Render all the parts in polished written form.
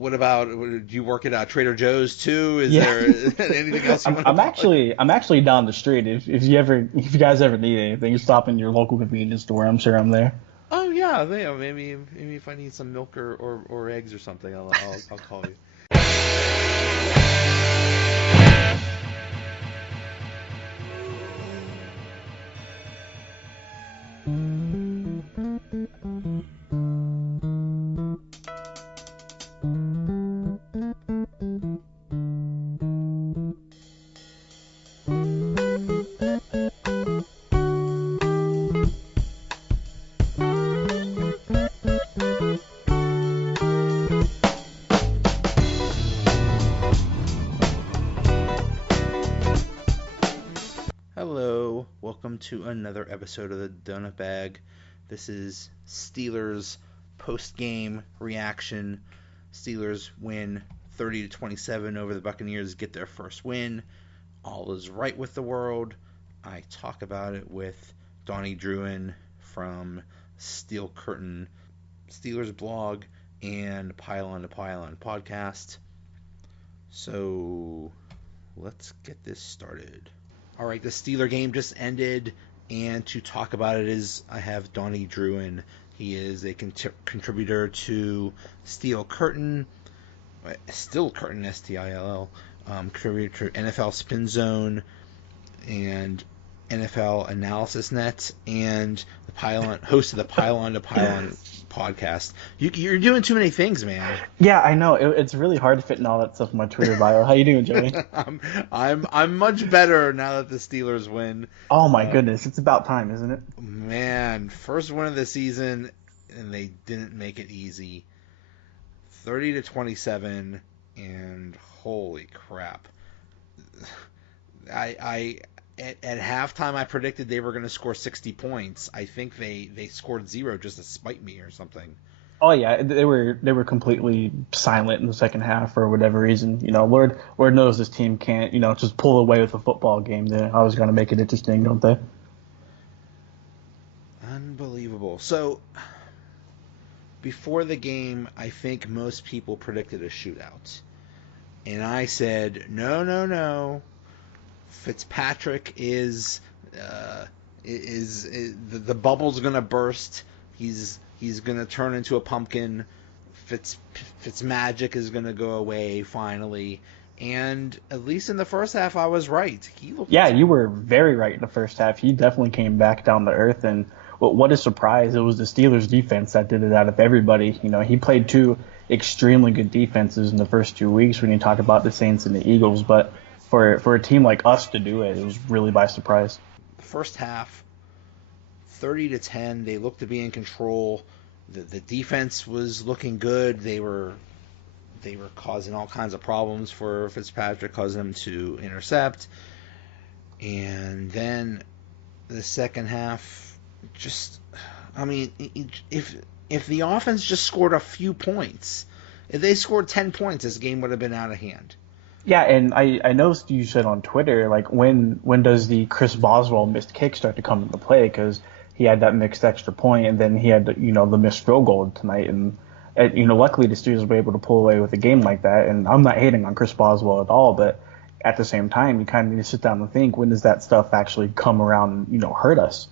What about? Do you work at Trader Joe's too? Is there anything else you want to plug? I'm actually down the street. If you guys ever need anything, you stop in your local convenience store. I'm sure I'm there. Oh yeah, maybe if I need some milk or eggs or something, I'll call you. Hello, welcome to another episode of the Donut Bag. This is Steelers post-game reaction. Steelers win 30-27 over the Buccaneers, get their first win. All is right with the world. I talk about it with Donnie Druin from Steel Curtain Steelers blog and Pylon to Pylon podcast. So let's get this started. All right, the Steeler game just ended, and to talk about it is I have Donnie Druin. He is a contributor to Steel Curtain, STILL, contributor to NFL Spin Zone and NFL Analysis Net, and the host of the Pylon to Pylon podcast. You're doing too many things, man. Yeah, I know. It's really hard to fit in all that stuff in my Twitter bio. How you doing, Joey? I'm much better now that the Steelers win. Oh my goodness, it's about time, isn't it? Man, first win of the season, and they didn't make it easy. 30-27, and holy crap! At halftime, I predicted they were going to score 60 points. I think they scored 0 just to spite me or something. Oh yeah, they were completely silent in the second half for whatever reason. You know, Lord knows this team can't, just pull away with a football game. They're always going to make it interesting, don't they? Unbelievable. So, before the game, I think most people predicted a shootout. And I said, no. Fitzpatrick is the bubble's gonna burst. He's gonna turn into a pumpkin. Fitzmagic is gonna go away finally. And at least in the first half, I was right. Yeah, you were very right in the first half. He definitely came back down to earth. And what a surprise! It was the Steelers' defense that did it out of everybody. He played two extremely good defenses in the first 2 weeks when you talk about the Saints and the Eagles, but for a team like us to do it, it was really by surprise. First half, 30-10, they looked to be in control. The defense was looking good. They were causing all kinds of problems for Fitzpatrick, causing him to intercept. And then the second half, if the offense just scored a few points, if they scored 10 points, this game would have been out of hand. Yeah, and I noticed you said on Twitter, like, when does the Chris Boswell missed kick start to come into play? Because he had that mixed extra point, and then he had, the missed field goal tonight. And, luckily the Steelers were able to pull away with a game like that. And I'm not hating on Chris Boswell at all, but at the same time, you kind of need to sit down and think, when does that stuff actually come around and, hurt us?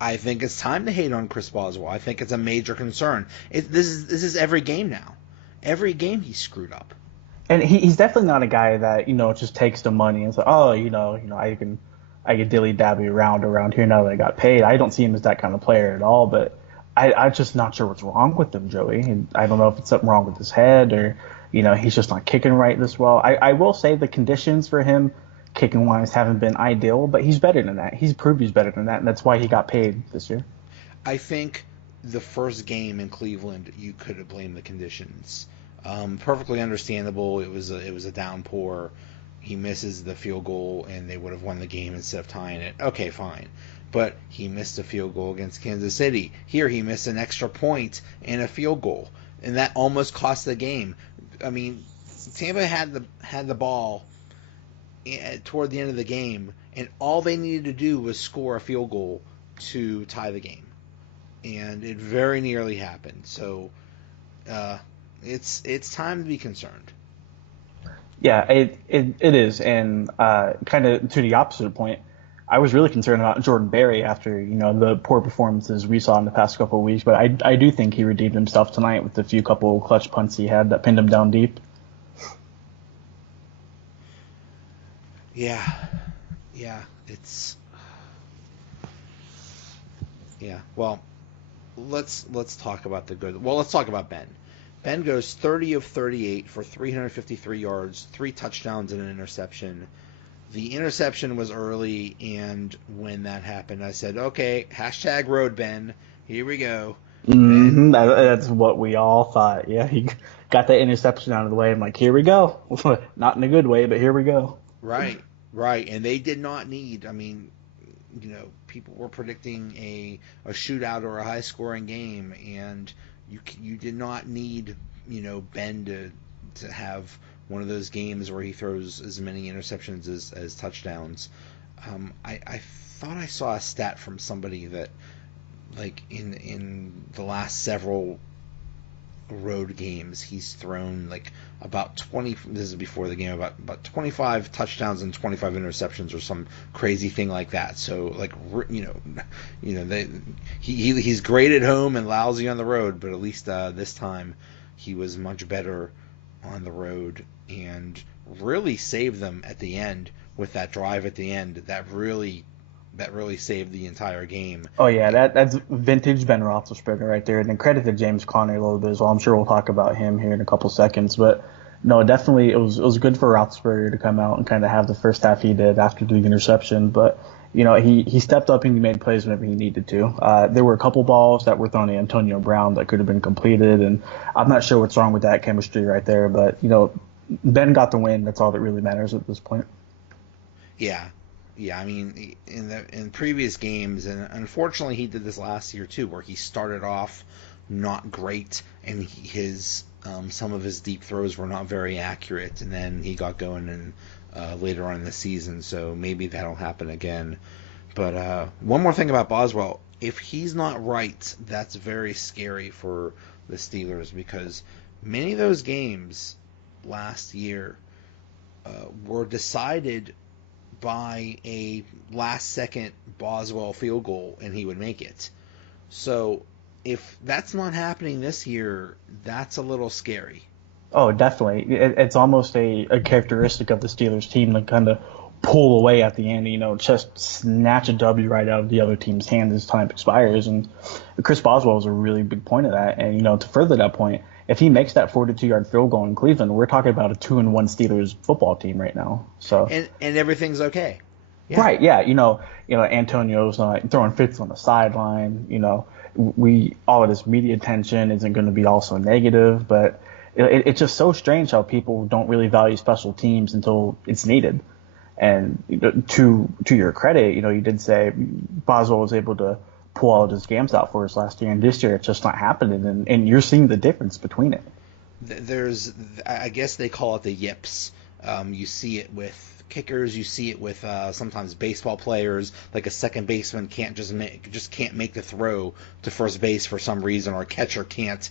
I think it's time to hate on Chris Boswell. I think it's a major concern. This is every game now. Every game he's screwed up. And he's definitely not a guy that, just takes the money and says, I can dilly-dabby around here now that I got paid. I don't see him as that kind of player at all, but I'm just not sure what's wrong with him, Joey. And I don't know if it's something wrong with his head or, he's just not kicking right this well. I will say the conditions for him kicking-wise haven't been ideal, but he's better than that. He's proved he's better than that, and that's why he got paid this year. I think the first game in Cleveland, you could have blamed the conditions. Perfectly understandable. It was a downpour. He misses the field goal, and they would have won the game instead of tying it. Okay, fine. But he missed a field goal against Kansas City. Here he missed an extra point and a field goal, and that almost cost the game. I mean, Tampa had the ball toward the end of the game, and all they needed to do was score a field goal to tie the game, and it very nearly happened. So it's time to be concerned. Yeah, it is, and kind of to the opposite point, I was really concerned about Jordan Berry after the poor performances we saw in the past couple of weeks. But I do think he redeemed himself tonight with the few couple clutch punts he had that pinned him down deep. Yeah, it's Well, let's talk about the good. Well, let's talk about Ben. Ben goes 30 of 38 for 353 yards, 3 touchdowns and an interception. The interception was early, and when that happened, I said, okay, #road Ben. Here we go. Mm-hmm. That's what we all thought. Yeah, he got that interception out of the way. I'm like, here we go. Not in a good way, but here we go. Right. And they did not need, people were predicting a shootout or a high-scoring game, and you did not need, Ben to have one of those games where he throws as many interceptions as touchdowns. I thought I saw a stat from somebody that, like, in the last several road games, he's thrown like about 20. This is before the game, about 25 touchdowns and 25 interceptions or some crazy thing like that. So, like, he's great at home and lousy on the road, but at least this time he was much better on the road and really saved them at the end with that drive at the end. That really saved the entire game. Oh yeah, that's vintage Ben Roethlisberger right there. And then credit to James Conner a little bit as well. I'm sure we'll talk about him here in a couple seconds. But no, definitely it was good for Roethlisberger to come out and kind of have the first half he did after the interception. But he stepped up and he made plays whenever he needed to. There were a couple balls that were thrown to Antonio Brown that could have been completed, and I'm not sure what's wrong with that chemistry right there. But Ben got the win. That's all that really matters at this point. Yeah. I mean, in previous games, and unfortunately he did this last year too, where he started off not great, and his some of his deep throws were not very accurate, and then he got going and later on in the season, so maybe that'll happen again. But one more thing about Boswell, if he's not right, that's very scary for the Steelers, because many of those games last year were decided by a last-second Boswell field goal, and he would make it. So if that's not happening this year, that's a little scary. Oh, definitely. It's almost a characteristic of the Steelers team to kind of pull away at the end, just snatch a W right out of the other team's hands as time expires. And Chris Boswell was a really big point of that. And, to further that point, if he makes that 42-yard field goal in Cleveland, we're talking about a 2-1 Steelers football team right now. So and everything's okay. Yeah. Right? Yeah. Antonio's not throwing fits on the sideline. All of this media attention isn't going to be also negative, but it's just so strange how people don't really value special teams until it's needed. And to your credit, you did say Boswell was able to pull all of his games out for us last year, and this year it's just not happening, and you're seeing the difference between it. There's, I guess they call it the yips. You see it with kickers, you see it with sometimes baseball players, like a second baseman can't make the throw to first base for some reason, or a catcher can't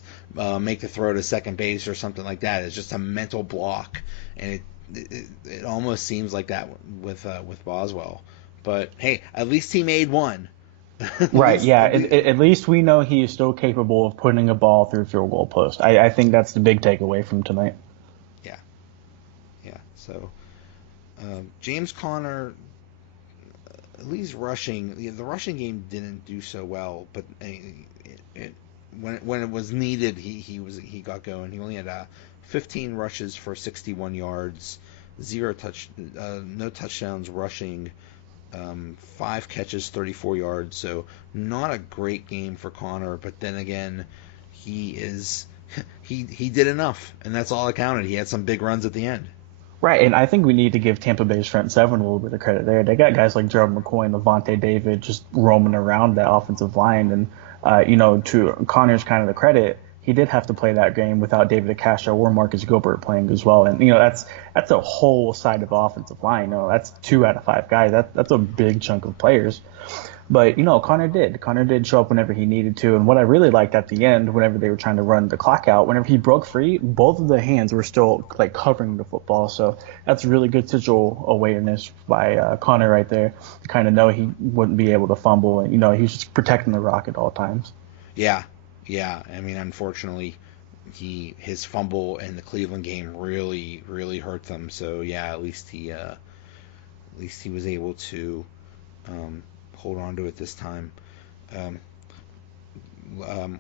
make the throw to second base or something like that. It's just a mental block, and it almost seems like that with Boswell. But hey, at least he made one. Right, yeah. At least we know he is still capable of putting a ball through a field goal post. I think that's the big takeaway from tonight. Yeah. So James Conner, at least rushing. The rushing game didn't do so well, but when it was needed, he got going. He only had 15 rushes for 61 yards, no touchdowns rushing. 5 catches, 34 yards, so not a great game for Conner, but then again, he did enough, and that's all that counted. He had some big runs at the end. Right, and I think we need to give Tampa Bay's front seven a little bit of credit there. They got guys like Gerald McCoy and Levante David just roaming around that offensive line, and to Conner's kind of the credit, he did have to play that game without David Acasio or Marcus Gilbert playing as well. And, that's a whole side of offensive line. That's 2 out of 5 guys. That's a big chunk of players. But, Connor did. Connor did show up whenever he needed to. And what I really liked at the end, whenever they were trying to run the clock out, whenever he broke free, both of the hands were still like covering the football. So that's really good situational awareness by Connor right there to kind of know he wouldn't be able to fumble. And, he was just protecting the rock at all times. Yeah, yeah. I mean, unfortunately, his fumble in the Cleveland game really really hurt them. So yeah, at least he was able to hold on to it this time. Um,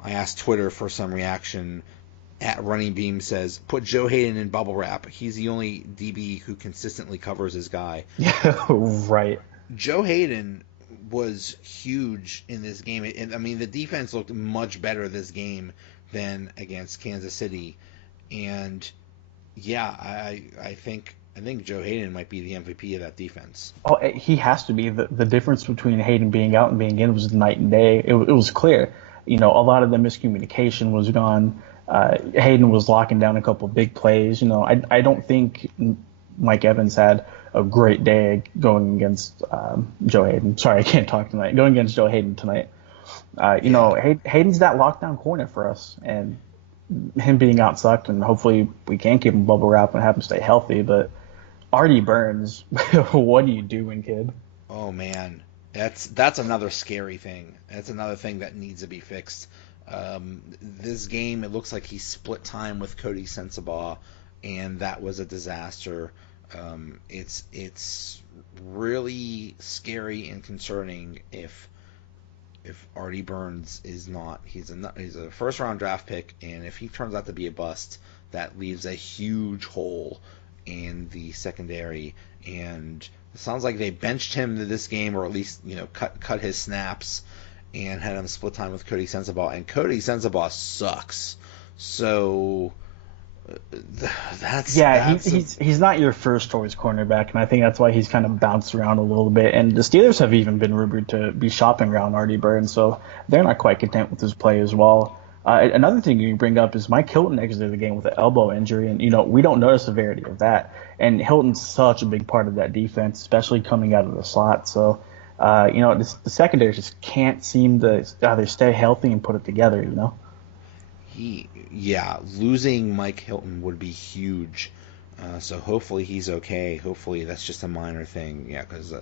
I asked Twitter for some reaction. At Running Beam says, put Joe Hayden in bubble wrap. He's the only DB who consistently covers his guy. Yeah, right. Joe Hayden was huge in this game. I mean, the defense looked much better this game than against Kansas City. And yeah, I think Joe Hayden might be the MVP of that defense. Oh, he has to be. The difference between Hayden being out and being in was night and day. It was clear. A lot of the miscommunication was gone. Hayden was locking down a couple big plays. I don't think Mike Evans had a great day going against Joe Hayden. Sorry, I can't talk tonight. Going against Joe Hayden tonight. Hayden's that lockdown corner for us, and him being out sucked, and hopefully we can keep him bubble wrap and have him stay healthy. But Artie Burns, what are you doing, kid? Oh man, that's another scary thing. That's another thing that needs to be fixed. This game, it looks like he split time with Cody Sensabaugh, and that was a disaster. It's really scary and concerning if Artie Burns is not. He's a first round draft pick, and if he turns out to be a bust, that leaves a huge hole in the secondary. And it sounds like they benched him to this game, or at least cut his snaps and had him split time with Cody Sensabaugh. And Cody Sensabaugh sucks. So he's not your first choice cornerback, and I think that's why he's kind of bounced around a little bit. And the Steelers have even been rumored to be shopping around Artie Burns, so they're not quite content with his play as well. Another thing you bring up is Mike Hilton exited the game with an elbow injury, and we don't know the severity of that. And Hilton's such a big part of that defense, especially coming out of the slot. So, the secondary just can't seem to either stay healthy and put it together. Losing Mike Hilton would be huge. So hopefully he's okay. Hopefully that's just a minor thing. Yeah, because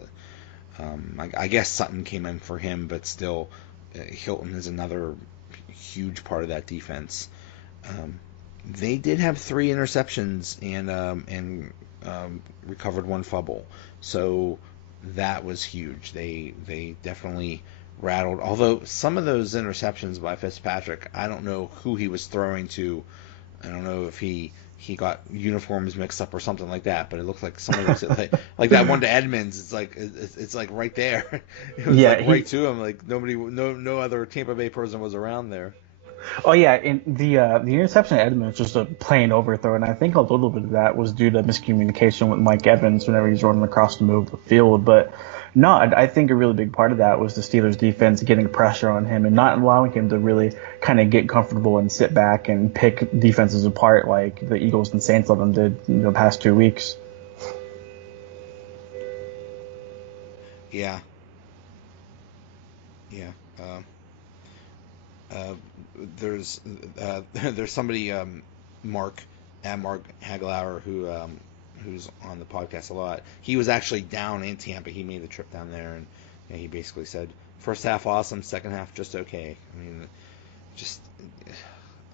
I guess Sutton came in for him, but still, Hilton is another huge part of that defense. They did have 3 interceptions and recovered 1 fumble, so that was huge. They definitely rattled. Although some of those interceptions by Fitzpatrick, I don't know who he was throwing to. I don't know if he got uniforms mixed up or something like that. But it looked like somebody was like that one to Edmonds. It's like right there. It was right to him. Like no other Tampa Bay person was around there. Oh yeah, and the interception at Edmonds was just a plain overthrow, and I think a little bit of that was due to miscommunication with Mike Evans whenever he's running across the middle of the field. But no, I think a really big part of that was the Steelers' defense getting pressure on him and not allowing him to really kind of get comfortable and sit back and pick defenses apart like the Eagles and Saints of them did in the past 2 weeks. Yeah. There's somebody, Mark Hagelauer, who's on the podcast a lot. He was actually down in Tampa. He made the trip down there, and he basically said, first half awesome, second half just okay. I mean, just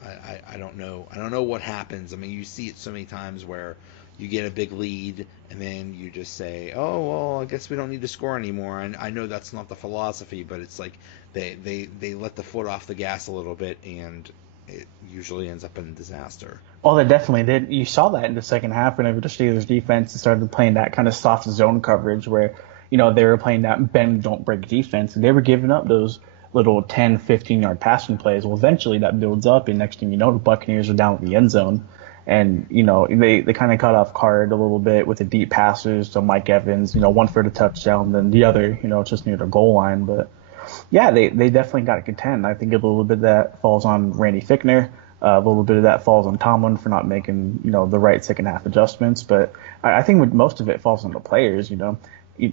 I don't know. I don't know what happens. I mean, you see it so many times where you get a big lead, and then you just say, oh, well, I guess we don't need to score anymore. And I know that's not the philosophy, but it's like they let the foot off the gas a little bit, and it usually ends up in a disaster. Oh, they definitely did. You saw that in the second half whenever the Steelers defense started playing that kind of soft zone coverage where, they were playing that bend, don't break defense, and they were giving up those little 10, 15-yard passing plays. Well, eventually that builds up, and next thing you know, the Buccaneers are down at the end zone. And, they kind of cut off guard a little bit with the deep passes to Mike Evans, one for the touchdown, then the other, just near the goal line. But, yeah, they definitely got to contend. I think a little bit of that falls on Randy Fichtner. A little bit of that falls on Tomlin for not making, the right second half adjustments. But I think most of it falls on the players,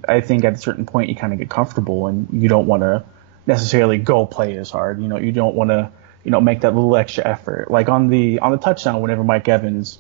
I think at a certain point you kind of get comfortable and you don't want to necessarily go play as hard. You don't want to make that little extra effort. Like on the touchdown, whenever Mike Evans